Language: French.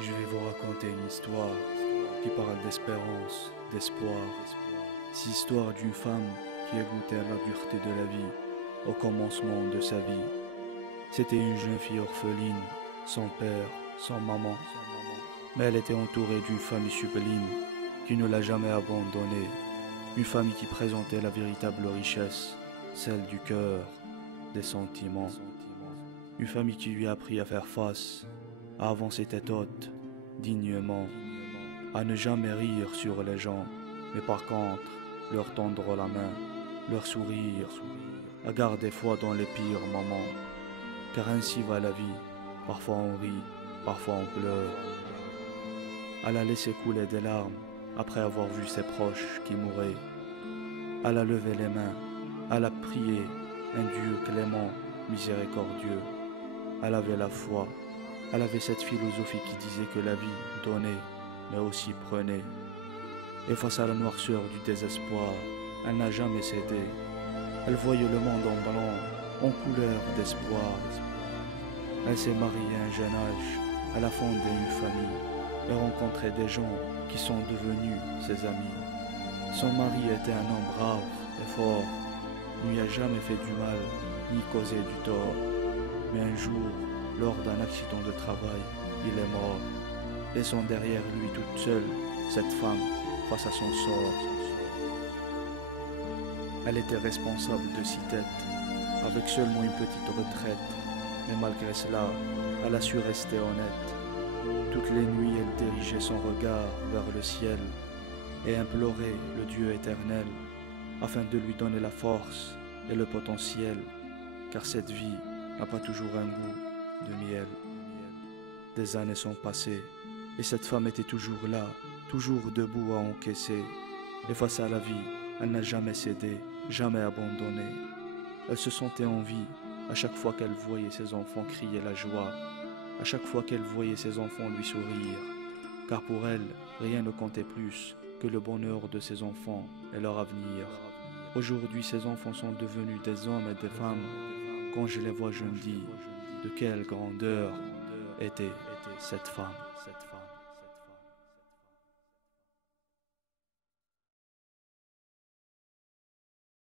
Je vais vous raconter une histoire qui parle d'espérance, d'espoir. C'est l'histoire d'une femme qui a goûté à la dureté de la vie au commencement de sa vie. C'était une jeune fille orpheline, sans père, sans maman. Mais elle était entourée d'une famille sublime qui ne l'a jamais abandonnée. Une famille qui présentait la véritable richesse, celle du cœur, des sentiments. Une famille qui lui a appris à faire face, à avancer tête haute, dignement, à ne jamais rire sur les gens, mais par contre, leur tendre la main, leur sourire, à garder foi dans les pires moments. Car ainsi va la vie, parfois on rit, parfois on pleure. Elle a laissé couler des larmes après avoir vu ses proches qui mouraient. Elle a levé les mains, elle a prié un Dieu clément, miséricordieux. Elle avait la foi, elle avait cette philosophie qui disait que la vie donnait, mais aussi prenait. Et face à la noirceur du désespoir, elle n'a jamais cédé. Elle voyait le monde en blanc, en couleur d'espoir. Elle s'est mariée à un jeune âge, elle a fondé une famille et rencontré des gens qui sont devenus ses amis. Son mari était un homme brave et fort, ne lui a jamais fait du mal ni causé du tort. Mais un jour, lors d'un accident de travail, il est mort, laissant derrière lui toute seule cette femme face à son sort. Elle était responsable de 6 têtes, avec seulement une petite retraite, mais malgré cela, elle a su rester honnête. Toutes les nuits, elle dirigeait son regard vers le ciel et implorait le Dieu éternel afin de lui donner la force et le potentiel, car cette vie n'a pas toujours un goût de miel. Des années sont passées et cette femme était toujours là, toujours debout à encaisser. Et face à la vie, elle n'a jamais cédé, jamais abandonné. Elle se sentait en vie à chaque fois qu'elle voyait ses enfants crier la joie, à chaque fois qu'elle voyait ses enfants lui sourire, car pour elle, rien ne comptait plus que le bonheur de ses enfants et leur avenir. Aujourd'hui, ses enfants sont devenus des hommes et des femmes. Quand je les vois, je me dis, de quelle grandeur était cette femme.